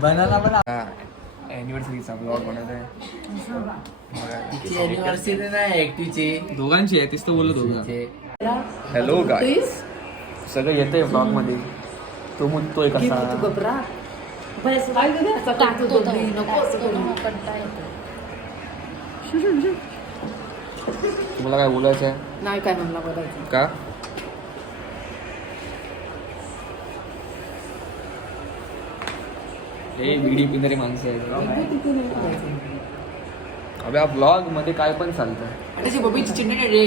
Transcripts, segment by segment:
Banana पण एनिव्हर्सरीचा blog बनवत आहे. एनिव्हर्सरी नाही एकटीची, दोघांची आहे तीच तर बोलत होतो. हॅलो गाईस, सगळं येतंय ब्लॉग मध्ये. तो मुततोय कसा. तुम्हाला काय बोलायचं आहे? नाही काय म्हणला बोलायचं का? हे बीडी पिणारी माणसं आहेत. अबे हा ब्लॉग मध्ये काय पण चालतं. त्याची बबीची चिन्ह रे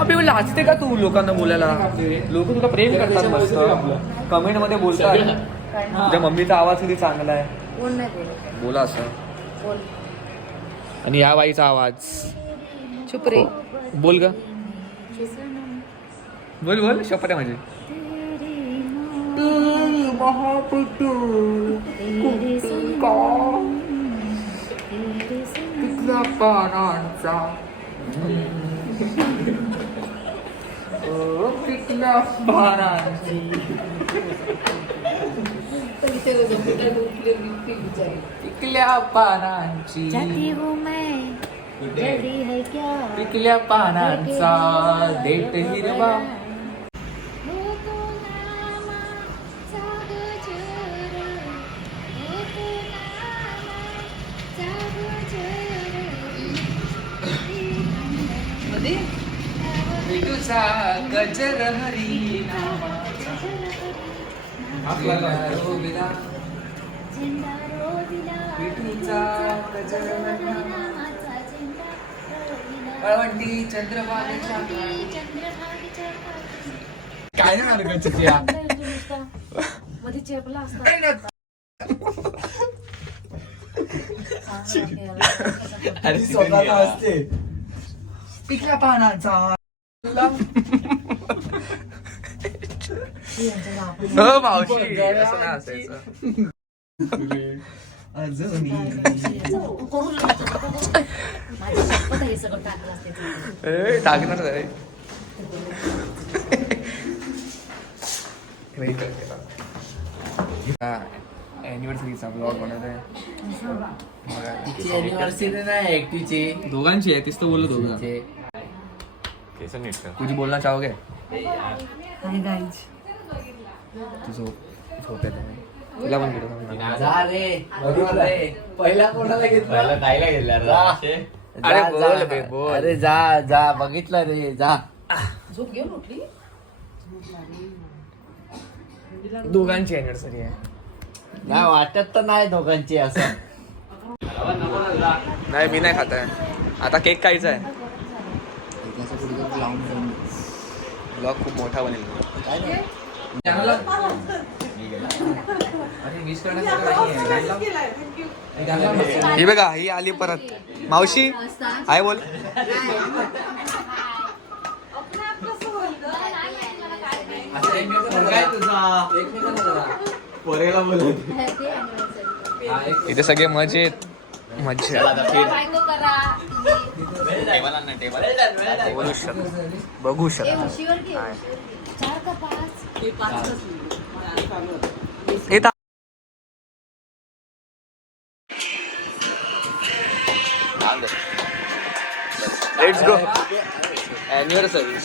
अबे लाजते का तू लोकांना बोलायला? लोक तुला प्रेम करतात, मस्त कमेंट मध्ये बोलतात. तुझ्या मम्मीचा आवाज किती चांगला आहे. बोला असं. आणि या बाईचा आवाज. चुप रे. बोल ग. बोल बोल. शपथ आहे माझी. पिकल्या पानांची पिकल्या पानांचा देठ हिरवा. तुझा गजर हरी नामाचा विठूचा गजर वाळवंटी चंद्रभागेच्या काय नाही मध्ये चेपला असता. पिकल्या पानांचा मावशी असं नाही असायचं. टाकणार रे. एनिव्हर्सरीचा ब्लॉग बनवत आहे. एनिव्हर्सरी नाही एकटीची, दोघांची आहे तीच तर बोलत होतो. तुझी बोलना चाहोगे? तू झोप येते. तुला पण जा रे. पहिला कोणाला घेतला? ताईला घेतला. अरे जा जा, बघितलं रे, जा. झोप घेऊन उठली. दोघांची एनिव्हर्सरी आहे. नाही वाटत तर नाही दोघांची असं. नाही मी नाही खात आहे आता. केक खायचा आहे. ब्लॉग खूप मोठा बनेल. ही बघा, ही आली परत. मावशी हाय बोल. इथे सगळे मजेत. मज्जा बोलू शकत, बघू शकत. Let's go. एनिव्हर्सरी.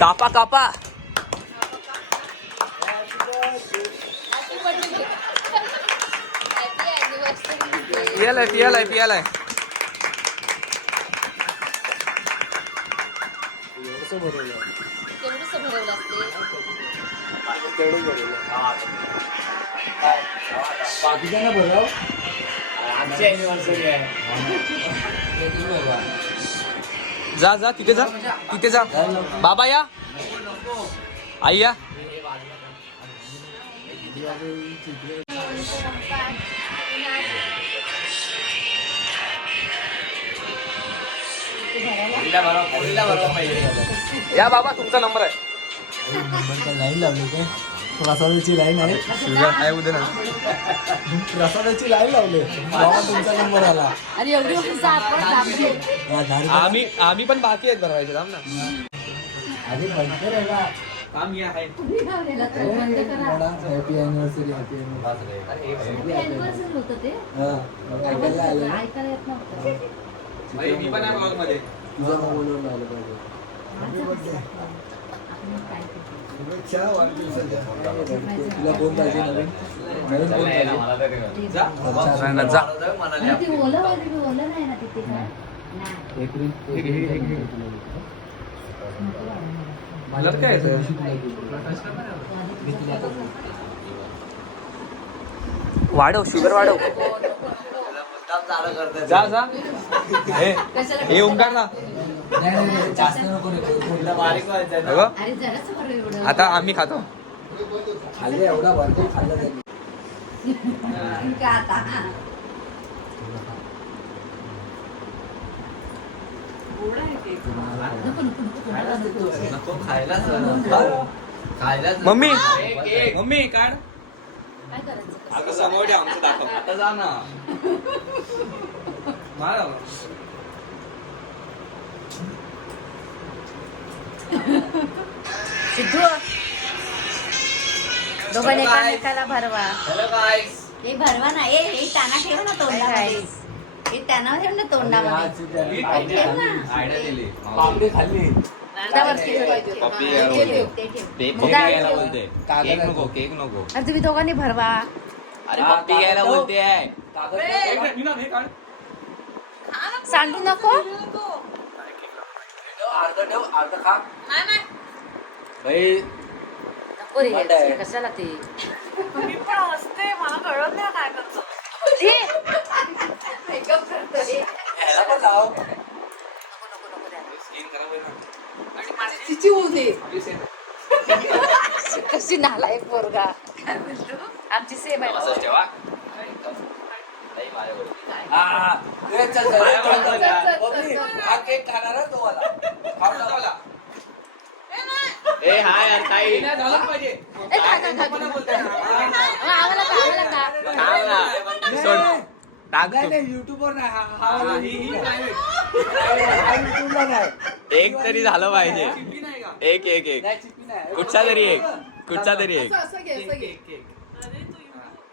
कापा कापा. पियालाय पियालाय पियालाय. बाकीच्यांना बोलाव. आमची एनिव्हर्सरी आहे. जा जा तिथे जा, तिथे जा. बाबा या, आई या. पोरीला बरोबर पाहिजे. या बाबा तुमचा नंबर आहे. लाईन लावली काय प्रसादाची लाईन आहे. शुगर आहे उद्या ना. प्रसादाची लाईन लावली बाबा तुमचा नंबर आला. आणि एवढी माणसं आपण थांबली. आम्ही पण बाकी आहेत भरवायचे थांब ना. आधी बंद कर आहे का काम हे आहे. तुम्ही लावलेला तर बंद करा. हॅपी अॅनिव्हर्सरी हॅपी Anniversary होतं ते ऐकायला आलं ना? ऐकायला येत नव्हतं. भाई, मी पण आहे ब्लॉग मध्ये. तुझा मोबाईलवर लावलं पाहिजे. आपण काय करतो? शुभेच्छा वाढदिवसाच्या. तुला फोन पाहिजे नवीन नवीन फोन पाहिजे. मला तरी कर. जा. आणि ती ओलं वगैरे ओलं नाही ना तिथे काय नाही. एक ring. मला काय येतं? वाढव शुगर वाढव. जा जा. हे ओंकार ना. नाही, जास्त नको रे. बारीक व्हायचं. बघा. अरे जराच बरं एवढं. आता आम्ही खातो. खाल्ले एवढा भरपूर खाल्ला त्यांनी. का आता नको खायलाच खायलाच. Mummy cake. मम्मी काढ. काय करायचं? आता समोर ठेव, आमचं दाखव. आता जा ना. मार. सिद्धू दोघांनी एकामेकाला भरवा. हॅलो गाईस. हे भरवा ना. हे ताना ठेव ना तोंडामध्ये. हे ताना ठेव ना तोंडामध्ये. ठेव ना. आयडिया दिली. पापडी खाल्ली. त्यावरती ठेव. पप्पी ते यायला ठेव, बोलते. ते ठेव. ते मग पप्पी काय घ्यायला ठेव? बोलते. कागद केक आहे नको तो. केक नको. अरे तुम्ही दोघांनी भरवा. अरे पप्पी घ्यायला बोलते आहे. हे काढ. सांडू नको. अर्ध ठेव अर्ध खा. भाई नको रे बंद आहे. कशाला ते मी पण असते मला कळत नाही काय करतो. मेकअप करतोय. ह्याला पण लाव. नको नको नको द्या. स्किन खराब होईल ना. आणि माझी चिची होऊ दे. आपली सेम आहे. कशी नालायक पोरगा. काय बोलतो? आमची सेम आहे असंच ना. ठेवा. नाही माझ्याकडे. हा. चल, चल, चल, चल. बबली, हा केक खाणार आहे तो वाला. खाऊन लावला. ए हाय यार ताई. नाही झालंच पाहिजे. ए, खा, खा, खा. पण बोलताय ना. आम्हाला का आम्हाला का थांब ना. सोड. टाक नाही तू. नाही युट्यूबवर नाही हा हा, वाला ही YouTube ला. private. हा युट्यूबला नाही. एक तरी झालं पाहिजे. चिप्पी नाही का? एक एक एक. नाही चिप्पी नाही. कुठचा तरी एक. कुठचा तरी एक. असं घे असं घे. Cake, cake. अरे तू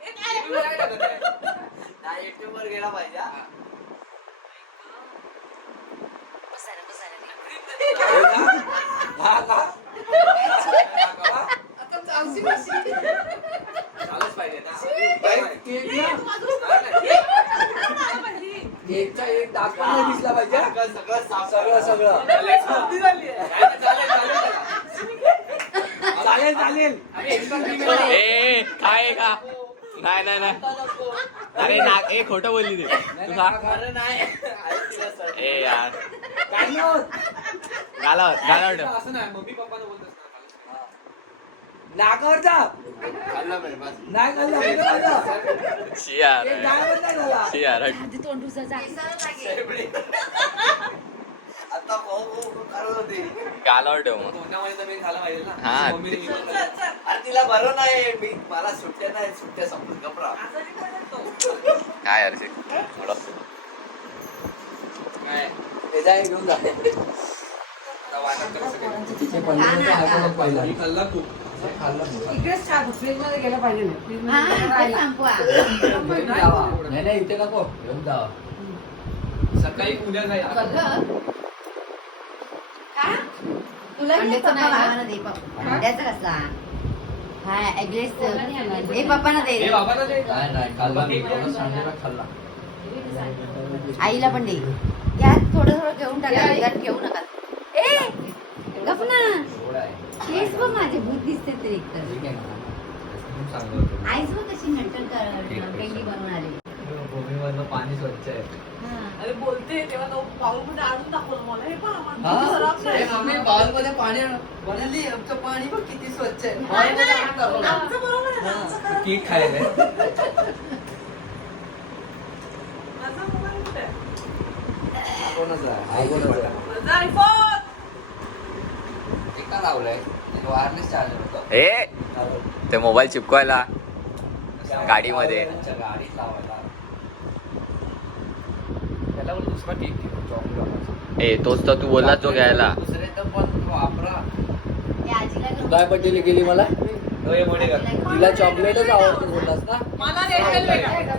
ए, चिप्पी काय टाकत आहे? नाही युट्यूबवर गेला पाहिजे. बसायला बसायला हे का? हा का? आता चावशी कशी? झालंच पाहिजे ना. केक ना पहिली. केकचा एक डाग पण नाही दिसला पाहिजे. सगळं साफ सगळं सगळं सर्दी झाली आहे. चालेल चालेल. ए काय का नाही नाही नाही. अरे ना ए खोटं बोलली ते तू खा. ए यार काय नाही होत. गालावट असं नाही मम्मी पप्पाला बोलत असणार. नाकावर जा. नाही खाल्लं कुठं खाल्लं? शियार एक डाळ पण नाही झाला. शियार हट. आधी तोंड उचलायचं. आता करत होती. गालावट ठेव मग. तोंडामध्ये तर मेन झाला पाहिजे ना. हा. मम्मीने चल, चल, चल. अरे तिला बरं नाही मी मला सुट्ट्या नाही सुट्ट्या संपत गपरा. आजारी काय करतो? काय यार थोडं काय? हे जाय घेऊन जा. आता वाटत कसं काय? तिचे पनीरचा हा बघ पहिला. मी खाल्ला खूप. खाल्लं. इकडेच छान फ्रीज मध्ये गेलं पाहिजे ना. फ्रीज हा, मध्ये ते राहिलं. संपवा. घेऊन जावा. नाही नाही इथे नको घेऊन जावा. सकाळी उद्या जाईल. का? तुला नाही अंड्याचं पप्पा नाही का? आम्हाला दे पप्पा. अंड्याचा कसला? हा एगलेस हे पप्पांना दे. हे बाबाला दे. नाही नाही खाल्ला मी. एवढं सांगितलं खाल्ला. आईला पण दे. यात थोडं थोडं घेऊन टाका. यात घेऊ नका. ए गप ना. एवढं आहे. तेच बघ माझे भूत दिसते तरी एकतर. ठीक आहे ना. खूप चांगलं होतं. आईच बघ कशी नंतर पेंडी बनवून आली. भूमीमधलं पाणी स्वच्छ आहे. हा. अरे बोलते तेव्हा तो बाउल मध्ये आणून दाखवलं मला. हे पण आम्हाला हा? किती खराब अरे नाही. मम्मी बाउलमध्ये पाणी बनवली आमचं पाणी बघ किती स्वच्छ आहे. नाही, बाउलमध्ये नाही. आणून दाखवलं. आमचं बरोबर आहे ना. आमचं खराब. केक खायला आहे. माझा मोबाईल कुठे आहे? iPhone. ते का लावलंय वायरलेस चार्जर होतं ए ते मोबाईल चिपकवायला गाडीमध्ये. गाडीत लावायला त्याला बोल दुसरा केक चॉकलेट. ए तोच तर तू बोलला तो घ्यायला. दुसरे तर पण वापरा. ते आजीला घेऊन काय बड्डेला गेली मला आजीला घेऊन- तिला चॉकलेटच आवडतं बोललास ना. मला रेड वेलवेट आहे.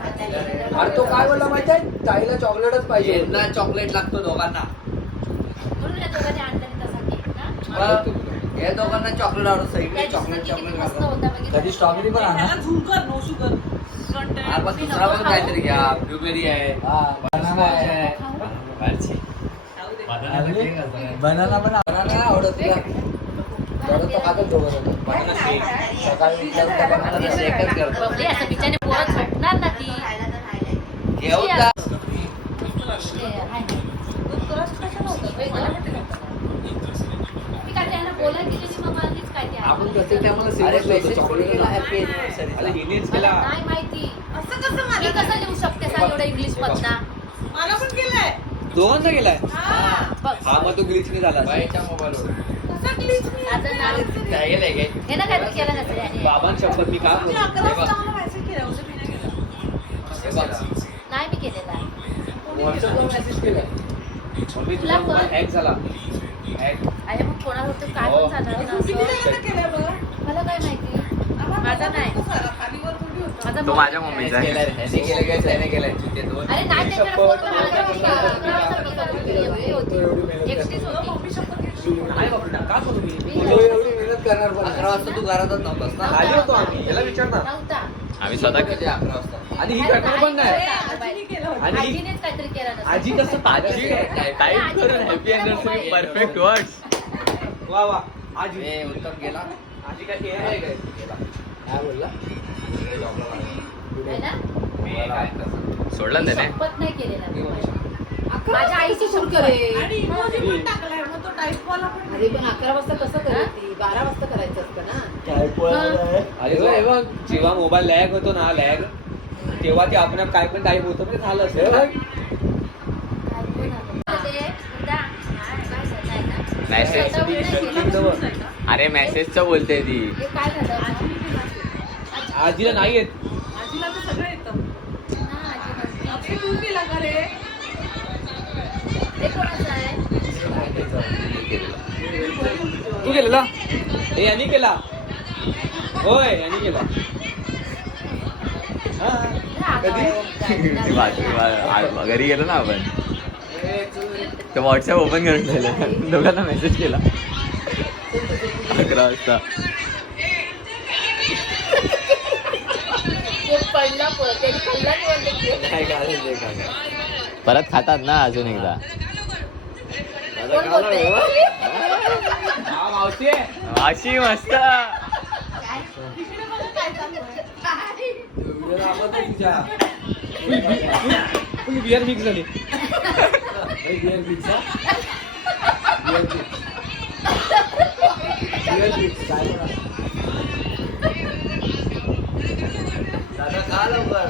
अरे तो काय बोलला माहितीये ताईला चॉकलेटच पाहिजे ना. चॉकलेट लागतो दोघांना. म्हणून या दोघांनी आणलेला तसा केक ना. या दोघांना चॉकलेट आवडतं. त्या सगळीकडे दिवशी चॉकलेट किती चॉकलेट मस्त खातात. होता बघितलं. कधी स्ट्रॉबेरी पण आणा. त्याला झुमकर नो शुगर. अरे बस दुसरा पण काहीतरी घ्या. ब्लूबेरी आहे, बनाना आहे. बनाना पण बनाना आवडत तुला. थोडं तो खातो दोघं. Banana shake. सकाळी उठल्यावर त्या बनाना शेकच करतो. बबली असं बिचाने पोरं झोपणार ना ती. घेऊन जा. ते आहे ना. दूध तुला कशाला होतं? वेगळं? मी काय त्यांना बोलायला गेली की मग आधीच काय ते आहे. आपण कसं ते आम्हाला अरे serious message होतं. कोणी chocolate केला? happy anniversary. अरे हिनेच मला केला. नाही माहिती. असं कसं मी मला कसं लिहू शकते सांग एवढं इंग्लिश मधना? मला पण केलंय. दोघांना गेलाय. हा. बघ. हा मग तो ग्लिच नाही झाला. बाईच्या मोबाईलवर. कसा glitch मी माझं नाव काय गेलंय काय? हे ना काय केलं नसेल याने. बाबांशपथ मी काय म्हणजे बोलतो? 11 वाजता मला मेसेज केला होता मी नाही केला. हे बघ. नाही मी केलेला. व्हॉट्सअपवर मेसेज केलाय. मम्मी तुला मोबाईल हॅक झाला. हॅक. अरे मग कोणाला होतं काय हो. पण झालं ना किती असं? जणांना केलंय बघा. मला काय माहिती. आम्हाला माझा नाही. सारा खालीवर थोडी होतं. माझा तो मोबाईल- माझ्या मम्मीचा आहे. ह्याने केलं काय त्याने केलंय. ते दोन. अरे नाही त्याच्याकडे फोन होता. माझ्या मम्मीचा. 11 वाजता मी करून एवढी होती. एकटीच होती. मम्मी शपथ घेतली. नाही बाबा का करू मी? तुला एवढी मेहनत करणार पण 11 वाजता तू घरातच नव्हतास ना. आली होतो आम्ही. याला विचार ना. नव्हता. आम्ही स्वतः कधी 11 वाजता. आणि ही करणार पण नाही. आजीने केलं होतं. आणि आजीनेच काहीतरी केलं नसेल. आजी कसं आजी टाईप करून हॅपी अॅनिव्हर्सरी परफेक्ट वर्ड्स. वा वा आजी. हे उत्तम गेला. आजी काय AI आहे काय? गेला. काय बोलला? है ना? मी काय करतो? सोडला ना त्याने. शपथ नाही केलेला मी. अकरा माझ्या आईची वाजता शपथ आहे. आणि इमोजी पण टाकलाय मग तो टाईपवाला पण अरे पण 11 वाजता कसं करायची? 12 वाजता करायचं असतं ना. अरे हे बघ जेव्हा मोबाईल लॅग होतो ना लॅग तेव्हा ते आपण काय पण टाईप होतं म्हणजे झालं असेल. काय बोल आता. ते उद्या काय झालं आहे ना? मेसेज. स्वतः वेळ नाही केला. अरे मेसेजचं बोलते ती. हे काय झालं? आजीने केला. आजीला नाही येत. आजीला तर सगळं येतं. हा, आजी म्हणते. अक्षय तू केला का रे? हे कोणाचं आहे? तू केलेला हे यांनी केला होय यांनी केला हा. कधी? घरी गेलो ना आपण तर व्हॉट्सअप ओपन करून ठेवलं. दोघांना मेसेज केला 11 वाजता. ते पडला पण. त्याने खाल्ला नाही म्हणते. काय करायचं ते काय. परत खातात ना अजून एकदा. कोण बोलतंय? हा, मावशी आहे. अशी मस्त. तिकडे बघ काय चालू आहे. व्हिडिओ दाखवतो तुझ्या. फुल बिअर मिक्स झाली. Beer pizza. Beer pizza. काय बोला? दादा खा लवकर.